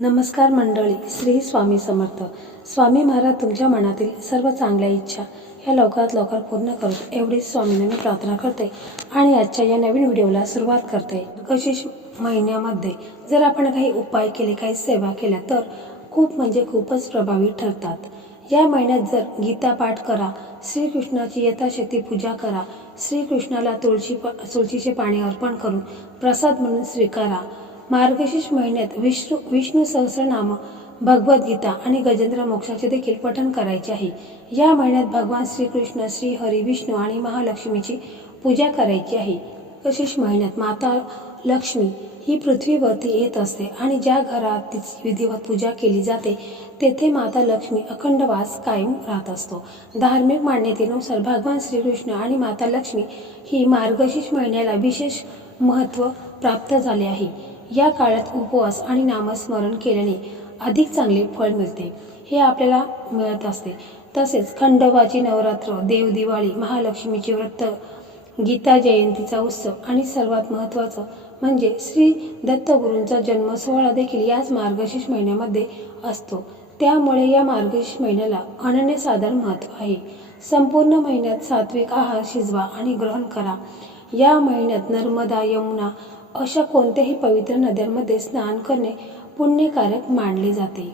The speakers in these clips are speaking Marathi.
नमस्कार मंडळी श्री स्वामी समर्थ. स्वामी महाराज तुमच्या मनातील सर्व चांगल्या इच्छा ह्या लवकरात लवकर पूर्ण करू एवढीच स्वामींना मी प्रार्थना करते आणि आजच्या या नवीन व्हिडिओला सुरुवात करते. कशिश महिन्यामध्ये जर आपण काही उपाय केले काही सेवा केल्या तर खूप म्हणजे खूपच प्रभावी ठरतात. या महिन्यात जर गीता पाठ करा श्रीकृष्णाची यथाशक्ती पूजा करा श्रीकृष्णाला तुळशी तुळशीचे पाणी अर्पण करून प्रसाद म्हणून स्वीकारा मार्गशीर्ष महिन्यात विष्णू विष्णू सहस्रनाम भगवद्गीता आणि गजेंद्र मोक्षाचे देखील पठण करायचे आहे. या महिन्यात भगवान श्रीकृष्ण श्री हरी विष्णू आणि महालक्ष्मीची पूजा करायची आहे. कशीष महिन्यात माता लक्ष्मी ही पृथ्वीवरती येत असते आणि ज्या घरात तिची विधिवत पूजा केली जाते तेथे माता लक्ष्मी अखंड वास कायम राहत असतो. धार्मिक मान्यतेनुसार भगवान श्रीकृष्ण आणि माता लक्ष्मी ही मार्गशीर्ष महिन्याला विशेष महत्त्व प्राप्त झाले आहे. या काळात उपवास आणि नामस्मरण केल्याने अधिक चांगले फळ मिळते. हे आपल्याला मिळत असते. तसेच खंडोबाची नवरात्र देव दिवाळी महालक्ष्मीचे व्रत गीता जयंतीचा उत्सव आणि सर्वात महत्त्वाचं म्हणजे श्री दत्तगुरूंचा जन्म सोहळा देखील याच मार्गशीर्ष महिन्यामध्ये असतो. त्यामुळे या मार्गशीर्ष महिन्याला अनन्यसाधारण महत्त्व आहे. संपूर्ण महिन्यात सात्विक आहार शिजवा आणि ग्रहण करा. या महिन्यात नर्मदा यमुना अशा कोणत्याही पवित्र नद्यांमध्ये स्नान करणे पुण्यकारक मानले जाते.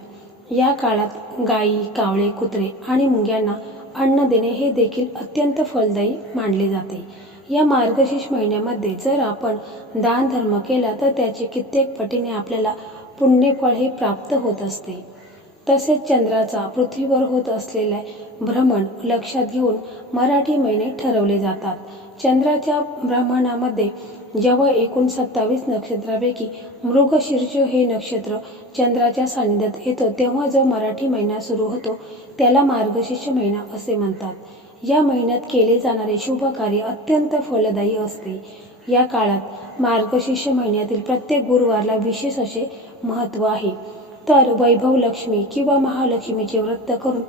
या काळात गायी कावळे कुत्रे आणि मुंग्यांना अन्न देणे हे देखील अत्यंत फलदायी मानले जाते. या मार्गशीर्ष महिन्यामध्ये जर आपण दान धर्म केला तर त्याचे कित्येक पटीने आपल्याला पुण्यफळ हे प्राप्त होत असते. तसेच चंद्राचा पृथ्वीवर होत असलेले भ्रमण लक्षात घेऊन मराठी महिने ठरवले जातात. चंद्राच्या भ्रमणामध्ये जेव्हा एकूण सत्तावीस नक्षत्रापैकी मृगशीर्ष हे नक्षत्र चंद्राच्या सानिध्यात येतो तेव्हा जो मराठी महिना सुरू होतो त्याला मार्गशीर्ष महिना असे म्हणतात. या महिन्यात केले जाणारे शुभ कार्य अत्यंत फलदायी असते. या काळात मार्गशीर्ष महिन्यातील प्रत्येक गुरुवारला विशेष असे महत्त्व आहे. तर वैभव लक्ष्मी किंवा महालक्ष्मीचे व्रत करून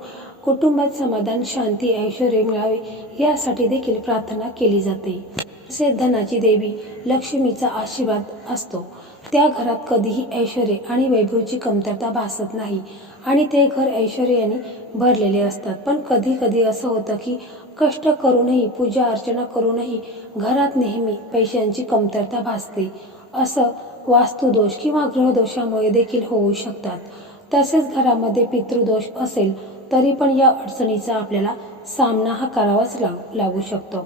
कुटुंबात समाधान शांती ऐश्वर मिळावे यासाठी देखील प्रार्थना केली जाते. तसेच धनाची देवी लक्ष्मीचा आशीर्वाद असतो. त्या घरात कधीही ऐश्वर्य आणि वैभवची कमतरता भासत नाही आणि ते घर ऐश्वर्याने भरलेले असतात. पण कधी कधी असं होतं की कष्ट करूनही पूजा अर्चना करूनही घरात नेहमी पैशांची कमतरता भासते. असं वास्तुदोष किंवा ग्रहदोषामुळे देखील होऊ शकतात. तसेच घरामध्ये पितृदोष असेल तरी पण या अडचणीचा आपल्याला सामना हा करावाच लाग लागू शकतो.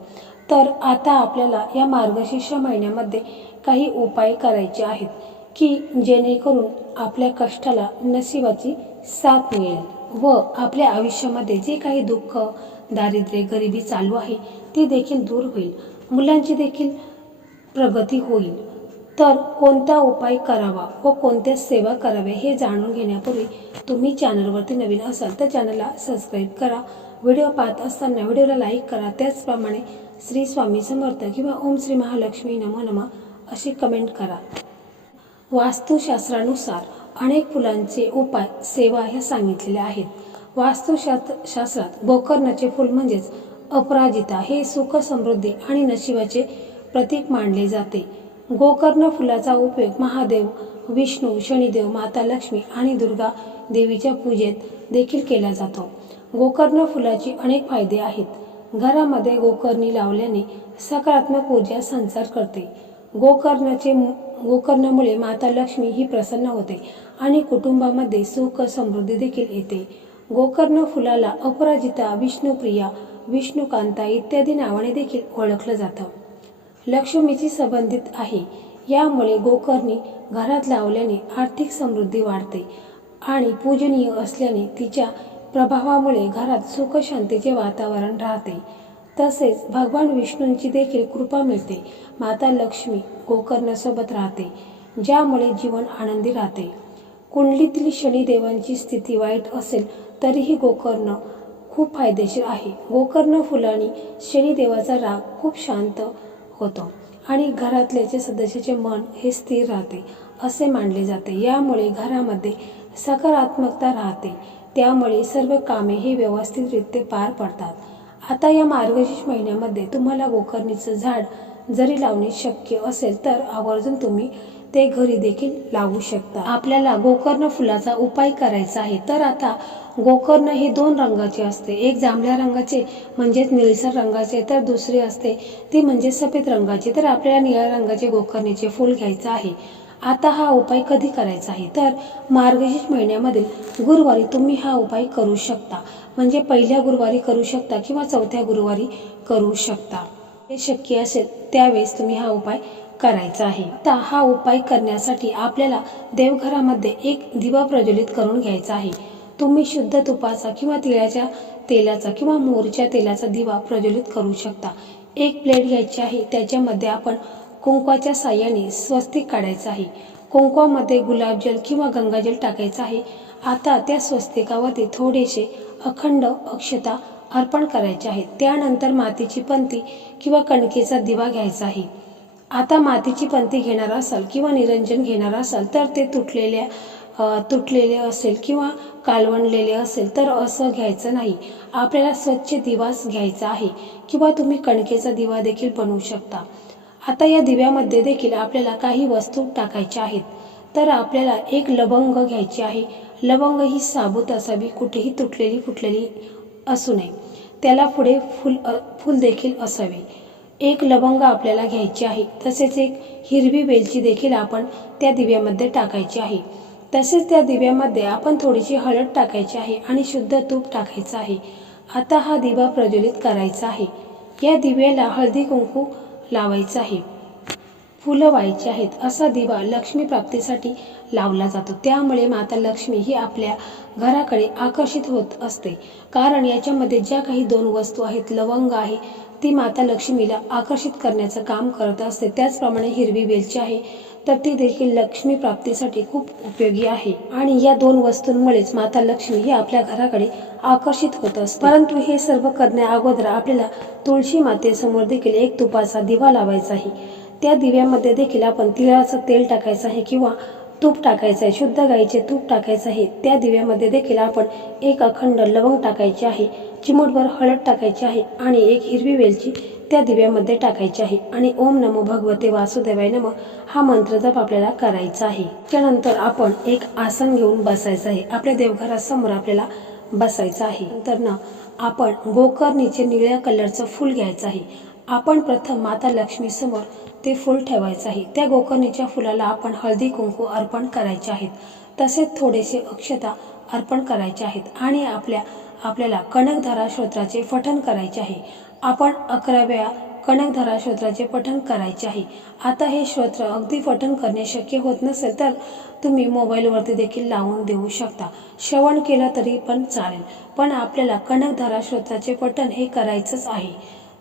तर आता आपल्याला या मार्गशीर्ष महिन्यामध्ये काही उपाय करायचे आहेत की जेणेकरून आपल्या कष्टाला नशिबाची साथ मिळेल व आपल्या आयुष्यामध्ये जे काही दुःख दारिद्र्य गरिबी चालू आहे ती देखील दूर होईल. मुलांची देखील प्रगती होईल. तर कोणता उपाय करावा व कोणत्या सेवा कराव्या हे जाणून घेण्यापूर्वी तुम्ही चॅनलवरती नवीन असाल तर चॅनलला सबस्क्राईब करा. व्हिडिओ पाहत असताना व्हिडिओला लाईक करा. त्याचप्रमाणे श्री स्वामी समर्थ किंवा ओम श्री महालक्ष्मी नमो नमा अशी कमेंट करा. वास्तुशास्त्रानुसार अनेक फुलांचे उपाय सेवा ह्या सांगितलेल्या आहेत. वास्तुशास्त्र शास्त्रात गोकर्णाचे फूल म्हणजेच अपराजिता हे सुख समृद्धी आणि नशिबाचे प्रतीक मानले जाते. गोकर्ण फुलाचा उपयोग महादेव विष्णू शनिदेव माता लक्ष्मी आणि दुर्गा देवीच्या पूजेत देखील केला जातो. गोकर्ण फुलाची अनेक फायदे आहेत. घरामध्ये गोकर्णी लावल्याने सकारात्मक ऊर्जा संचार करते. गोकर्णाचे गोकर्णामुळे माता लक्ष्मी ही प्रसन्न होते आणि कुटुंबामध्ये सुख समृद्धी देखील येते. गोकर्ण फुलाला अपराजिता विष्णुप्रिया विष्णुकांता इत्यादी नावाने देखील ओळखलं जातं. लक्ष्मीची संबंधित आहे. यामुळे गोकर्णी घरात लावल्याने आर्थिक समृद्धी वाढते आणि पूजनीय असल्याने तिच्या प्रभावामुळे घरात सुखशांतीचे वातावरण राहते. तसेच भगवान विष्णूंची देखील कृपा मिळते. माता लक्ष्मी गोकर्णासोबत राहते ज्यामुळे जीवन आनंदी राहते. कुंडलीतील शनिदेवांची स्थिती वाईट असेल तरीही गोकर्ण खूप फायदेशीर आहे. गोकर्ण फुलांनी शनिदेवाचा राग खूप शांत होतो आणि घरातल्याचे सदस्याचे मन हे स्थिर राहते असे मानले जाते. यामुळे घरामध्ये सकारात्मकता राहते. त्यामुळे सर्व कामे ही व्यवस्थितरित्या पार पडतात. आता या मार्गशीर्ष महिन्यामध्ये तुम्हाला गोकर्णीचं झाड जरी लावणे शक्य असेल तर आवर्जून तुम्ही ते घरी देखील लावू शकता. आपल्याला गोकर्ण फुलाचा उपाय करायचा आहे तर आता गोकर्ण हे दोन रंगाचे असते. एक जांभळ्या रंगाचे म्हणजेच निळसर रंगाचे तर दुसरे असते ती म्हणजे सफेद रंगाचे. तर आपल्याला निळ्या रंगाचे गोकर्णीचे फूल घ्यायचं आहे. आता हा उपाय कधी करायचा आहे? तर मार्गशीर्ष महिन्यामधील गुरुवारी तुम्ही हा उपाय करू शकता. म्हणजे पहिल्या गुरुवारी करू शकता किंवा चौथ्या गुरुवारी करू शकता. हे शक्य असेल त्यावेळेस तुम्ही हा उपाय करायचा आहे. आता हा उपाय करण्यासाठी आपल्याला देवघरामध्ये एक दिवा प्रज्वलित करून घ्यायचा आहे. तुम्ही शुद्ध तुपाचा किंवा तिळाच्या तेलाचा किंवा मोहरीच्या तेलाचा दिवा प्रज्वलित करू शकता. एक प्लेट घ्यायची आहे त्याच्यामध्ये आपण कुंकवाच्या साह्याने स्वस्तिक काढायचं आहे. कुंकवामध्ये गुलाबजल किंवा गंगाजल टाकायचं आहे. आता त्या स्वस्तिकावरती थोडेसे अखंड अक्षता अर्पण करायचे आहे. त्यानंतर मातीची पंती किंवा कणकेचा दिवा घ्यायचा आहे. आता मातीची पंती घेणार असाल किंवा निरंजन घेणार असाल तर ते तुटलेल्या तुटलेले असेल किंवा कालवणलेले असेल तर असं घ्यायचं नाही. आपल्याला स्वच्छ दिवाच घ्यायचा आहे किंवा तुम्ही कणकेचा दिवा देखील बनवू शकता. आता या दिव्यामध्ये देखील आपल्याला काही वस्तू टाकायच्या आहेत. तर आपल्याला एक लवंग घ्यायची आहे. लवंग ही साबूत असावी कुठेही तुटलेली फुटलेली असू नये. त्याला पुढे फुल फुल देखील असावे. एक लवंग आपल्याला घ्यायची आहे. तसेच एक हिरवी वेलची देखील आपण त्या दिव्यामध्ये टाकायची आहे. तसेच त्या दिव्यामध्ये आपण थोडीशी हळद टाकायची आहे आणि शुद्ध तूप टाकायचं आहे. आता हा दिवा प्रज्वलित करायचा आहे. या दिव्याला हळदी कुंकू लावायचं आहे. फुलं व्हायची आहेत असा दिवा लक्ष्मी प्राप्तीसाठी लावला जातो. त्यामुळे माता लक्ष्मी ही आपल्या घराकडे आकर्षित होत असते. कारण याच्यामध्ये ज्या काही दोन वस्तू आहेत लवंग आहे ती माता लक्ष्मीला आकर्षित करण्याचं काम करत असते. त्याचप्रमाणे हिरवी वेलची आहे तर ती देखील लक्ष्मी प्राप्तीसाठी खूप उपयोगी आहे. आणि या दोन वस्तूंमुळेच माता लक्ष्मी ही आपल्या घराकडे आकर्षित होत असते. परंतु हे सर्व करण्या अगोदर आपल्याला तुळशी मातेसमोर देखील एक तुपाचा दिवा लावायचा आहे. त्या दिव्यामध्ये देखील आपण तिळाचं तेल टाकायचं आहे किंवा तूप टाकायचं आहे शुद्ध गाईचे तूप टाकायचं आहे. त्या दिव्यामध्ये देखील आपण एक अखंड लवंग टाकायचे आहे चिमूटभर हळद टाकायची आहे आणि एक हिरवी वेलची त्या दिव्यामध्ये टाकायची आहे. आणि ओम नमो भगवते वासुदेवाय नम हा मंत्र जप आपल्याला करायचा आहे. त्यानंतर आपण एक आसन घेऊन बसायचं आहे. आपल्या देवघरासमोर आपल्याला बसायचं आहे. नंतर ना आपण गोकर्णीचे निळ्या कलरचं फूल घ्यायचं आहे. आपण प्रथम माता लक्ष्मीसमोर ते फूल ठेवायचं आहे. त्या गोकर्णीच्या फुलाला आपण हळदी कुंकू अर्पण करायचे आहेत. तसेच थोडेसे अक्षता अर्पण करायचे आहेत आणि आपल्या आपल्याला कणकधारा श्रोत्राचे पठण करायचे आहे. आपण अकरा वेळा कणकधारा स्तोत्राचे पठण करायचे आहे. आता हे श्रोत्र अगदी पठण करणे शक्य होत नसेल तर तुम्ही मोबाईलवरती देखील लावून देऊ शकता. श्रवण केलं तरी पण चालेल. पण आपल्याला कणकधारा श्रोत्राचे पठण हे करायचंच आहे.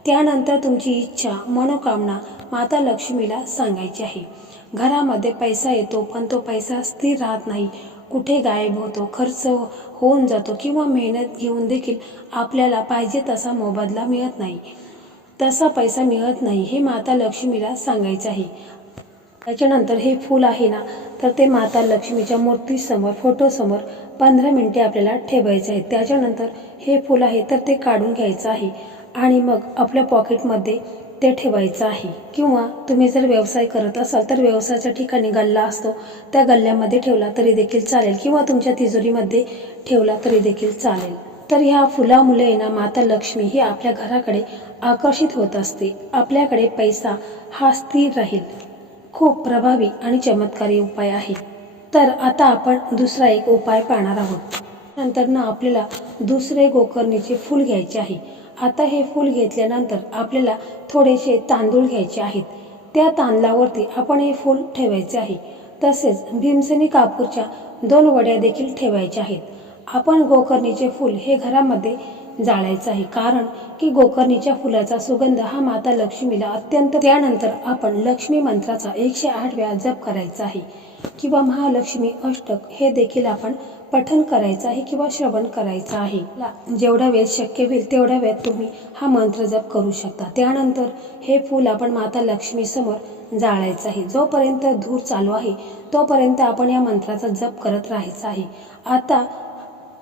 त्यानंतर तुमची इच्छा मनोकामना माता लक्ष्मीला सांगायची आहे. घरामध्ये पैसा येतो पण तो पैसा स्थिर राहत नाही. कुठे गायब होतो खर्च होऊन जातो किंवा मेहनत घेऊन देखील आपल्याला पाहिजे तसा मोबदला मिळत नाही. तसा पैसा मिळत नाही हे माता लक्ष्मीला सांगायचं आहे. त्याच्यानंतर हे फूल आहे ना तर ते माता लक्ष्मीच्या मूर्तीसमोर फोटोसमोर पंधरा मिनिटे आपल्याला ठेवायचे आहे त्याच्यानंतर हे फूल आहे तर ते काढून घ्यायचं आहे. आणि मग आपल्या पॉकेटमध्ये ते ठेवायचं आहे. किंवा तुम्ही जर व्यवसाय करत असाल तर व्यवसायाच्या ठिकाणी गल्ला असतो त्या गल्ल्यामध्ये ठेवला तरी देखील चालेल. किंवा तुमच्या तिजोरीमध्ये ठेवला तरी देखील चालेल. तर ह्या फुलामुळे ना माता लक्ष्मी ही आपल्या घराकडे आकर्षित होत असते. आपल्याकडे पैसा हा स्थिर राहील. खूप प्रभावी आणि चमत्कारी उपाय आहे. तर आता आपण दुसरा एक उपाय पाहणार आहोत. नंतर ना आपल्याला दुसरे गोकर्णीचे फूल घ्यायचे आहे. आता हे फूल घेतल्यानंतर आपल्याला थोडेसे तांदूळ घ्यायचे आहेत. त्या तांदळावरती आपण हे फूल ठेवायचे आहे. तसेच भीमसेनी कापूरच्या दोन वड्या देखील ठेवायच्या आहेत. आपण गोकर्णीचे फूल हे घरामध्ये जाळायचं आहे. कारण की गोकर्णीच्या फुलाचा सुगंध हा माता लक्ष्मीला अत्यंत त्यानंतर आपण लक्ष्मी मंत्राचा एकशे आठ वेळा जप करायचा आहे. किंवा महालक्ष्मी अष्टक हे देखील आपण पठन करायचं आहे किंवा श्रवण करायचं आहे. जेवढा वेळ शक्य होईल तेवढ्या वेळात तुम्ही हा मंत्र जप करू शकता. त्यानंतर हे फूल आपण माता लक्ष्मीसमोर जाळायचं आहे. जोपर्यंत धूर चालू आहे तोपर्यंत आपण या मंत्राचा जप करत राहायचं आहे. आता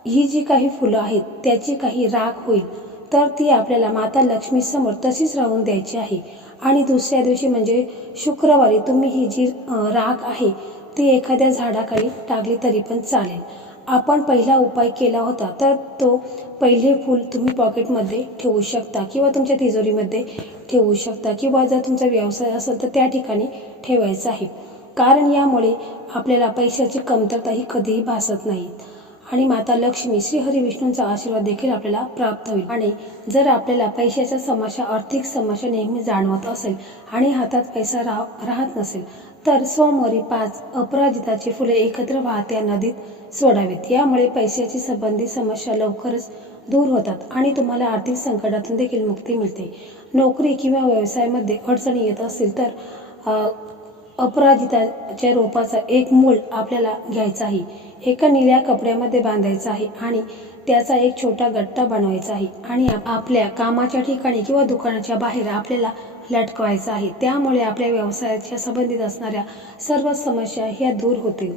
ही जी काही फुलं आहेत त्याची काही राख होईल तर ती आपल्याला माता लक्ष्मीसमोर तशीच राहून द्यायची आहे. आणि दुसऱ्या दिवशी म्हणजे शुक्रवारी तुम्ही ही जी राख आहे ती एखाद्या झाडाखाली टाकली तरी पण चालेल. आपण पहिला उपाय केला होता तर तो पहिले फूल तुम्ही पॉकेटमध्ये ठेवू शकता किंवा तुमच्या तिजोरीमध्ये ठेवू शकता किंवा जर तुमचा व्यवसाय असेल तर त्या ठिकाणी ठेवायचा आहे. कारण यामुळे आपल्याला पैशाची कमतरताही कधीही भासत नाही. आणि माता लक्ष्मी श्री हरी विष्णूंचा आशीर्वाद देखील आपल्याला प्राप्त होईल. आणि जर आपल्याला पैशाच्या समस्या आर्थिक समस्या नेहमी जाणवत असेल आणि हातात पैसा राह राहत नसेल तर सोमवारी पाच अपराजिताची फुले एकत्र वाहत्या नदीत सोडावीत. यामुळे पैशाची संबंधित समस्या लवकरच दूर होतात आणि तुम्हाला आर्थिक संकटातून देखील मुक्ती मिळते. नोकरी किंवा व्यवसायामध्ये अडचणी येत असतील तर अपराजिताच्या रोपाचा एक मूळ आपल्याला घ्यायचा आहे. एका निळ्या कपड्यामध्ये बांधायचा आहे आणि त्याचा एक छोटा गट्टा बनवायचा आहे आणि आपल्या कामाच्या ठिकाणी किंवा दुकानाच्या बाहेर आपल्याला लटकवायचा आहे. त्यामुळे आपल्या व्यवसायाच्या संबंधित असणाऱ्या सर्व समस्या ह्या दूर होतील.